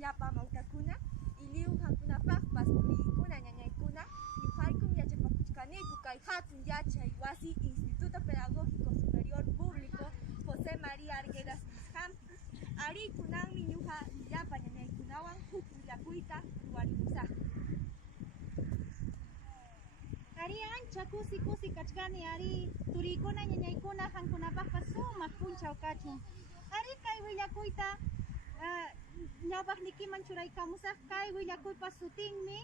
llapa mawtakuna iliw hakunapaqpas turiykuna ñañaykuna ñuqaykum yachapakuchkaniku kay hatun yachay wasi Instituto Pedagógico Superior Público José María Arguedas nisqanpi. Ari kunanmi ñuqa llapa ñañaykunawan huk willakuyta ruwarimusaq. Ari ancha kusi kachkani ari turiykuna ñañaykuna hankunapaqpas sumaq punchaw kachun. Ari kay willakuyta ñawpaqnikiman churaykamusaq. Kay willakuypas sutinmi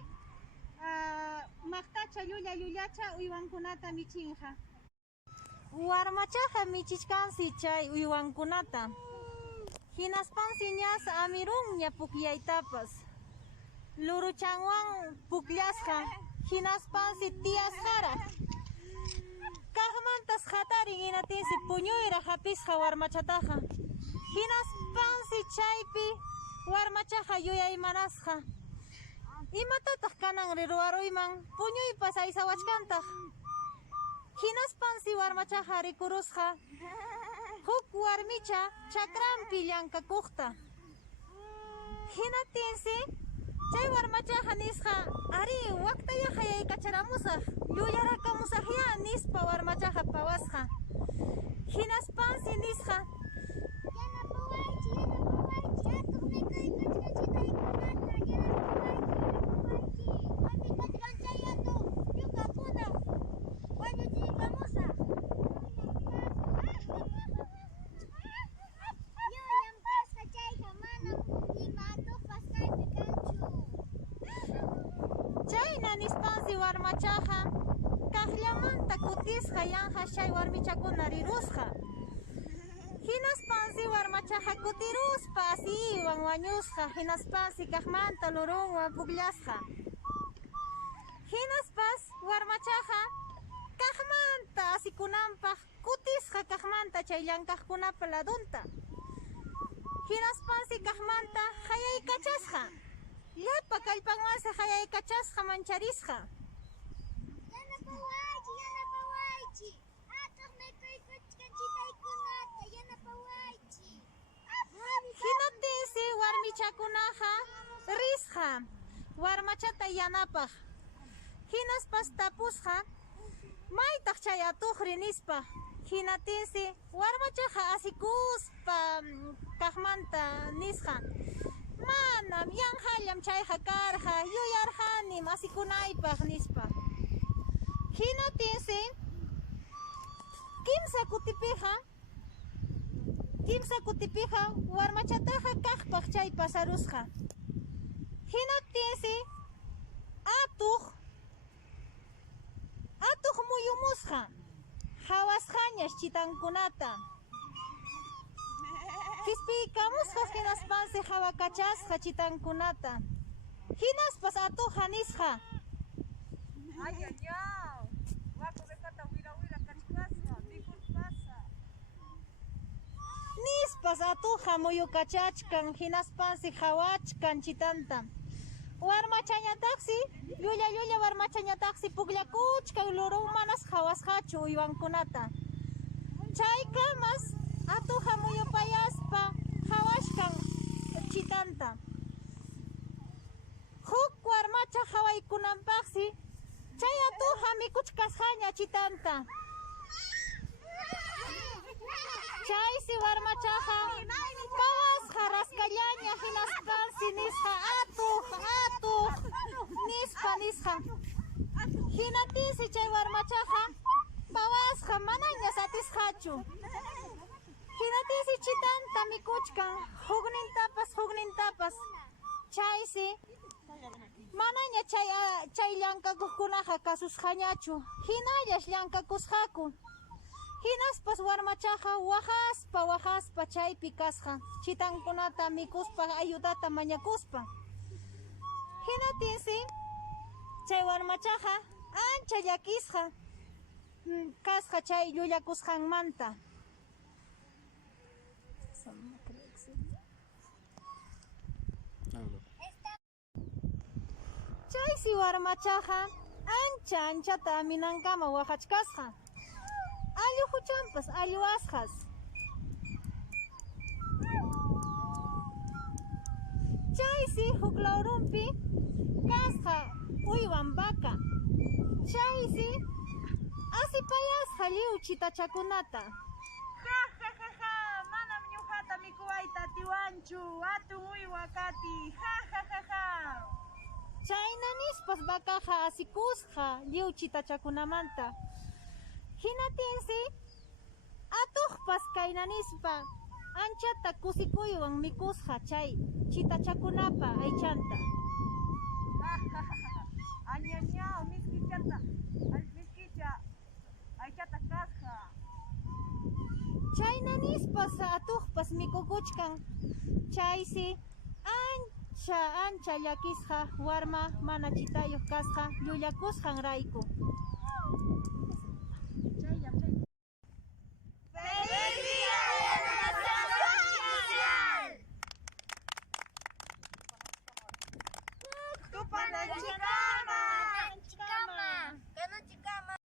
maqtacha llullacha uywankunata michinqa. Warmachaqa michichkansi chay uywankunata. Hinaspansi ñas amirunña pukllaytapas. Luruchanwan pukllashqa. Hinaspansi tiyasqara. Kaqmantas hatarin inatinsi puñuyra hapisqa warmachataqa. Hinaspansi chaypi warmachaqa yuyaymanasqa. Imatataq kanan riruwaruyman puñuypas aysawachkantaq. Hinaspansi warmachaqa rikurusqa huk warmicha chakrampi llankakuqta. Hinatinsi chay warmachaqa nisqa ari waqtaya hayaykacharamusaq llullarakamusaqya nispa warmachaqa pawasqa. Hinaspansi nisqa nispansi warmachaqa kaqllamanta kutisqa yanqa chay warmichakuna rirusqa. Hinaspansi warmachaqa kutiruspa asiwan wañusqa. Hinaspansi kaqmanta lurunwan pukllasqa. Hinaspas warmachaqa kaqmanta asikunanpaq kutisqa kaqmanta chay llankaqkunapa ladunta. Hinaspansi kaqmanta hayaykachasqa. Llapa kallpanwansi hayaykachasqa mancharisqa. Yanapawaychi. Ataq mikhuykuchkanchitaykunata yanapawaychi. Hinatinsi warmichakunaqa risqa warmachata yanapaq. Hinaspas tapusqa maytaq chay atuqri nispa. Hinatinsi warmachaqa asikuspa kaqmanta nisqa. Manam yanhallam chayqa karqa yuyarqani masikunaypaq nispa. Hinatinsi kimsa kutipiqa warmachataqa kaqpaq chay pasarusqa. Hinatinsi atuq muyumusqa hawasqañash chitankunata. Hispiykamusqas hinaspansi hawakachasqa chitankunata. Hinaspas atuqa nisqa. Nispas atuqa muyukachachkan hinaspansi hawachkan chitanta. Warmachañataqsi llulla warmachañataqsi pukllakuchkan lurumanas hawasqachu uywankunata. Chaykamas atuqa muyupayaspa hawashkan chitanta. Huk warmacha hawaykunanpaqsi chay atuqa mikuchkasqaña chitanta. Chaysi warmachaqa pawasqa raskallaña hinaspansi nisqa atuq nisqa. Hinatinsi chay warmachaqa pawasqa manaña satisqachu. Hinatinsi chitanta mikuchkan huknintapas. Chaysi manaña chay llankakuqkunaqa kasusqañachu. Hinallash llankakusqaku. Hinaspas warmachaqa waqaspa chaypi kasqa. Chitankunata mikuspa ayudata mañakuspa. Hinatinsi chay warmachaqa ancha llakisqa kasqa chay llullakusqanmanta. Chaysi warmachaqa anchata aminankama waqachkasqa. Alluhuchampas alluwasqas. Chaysi Chaysi huklawrunpi kasqa uywan vaca. Chaysi asipayasqa lliw chitachakunata. Ja, ja, ja, ja, manam ñuqata mikuwayta atiwanchu, atun uywa kati, ja, ja, ja, ja. Chayna nispas vacaqa asikusqa lliw chitachakunamanta. Hinatinsi atuqpas kayna nispa anchata kusikuywan mikusqa chay chitachakunapa aychanta. Ja, ja, ja, ja. Añañaw, miskichata, miskicha, aychata kasqa. Chayna nispas atuqpas mikukuchkan. Chaysi ancha llakisqa warma mana chitayuq kasqa llullakusqan rayku.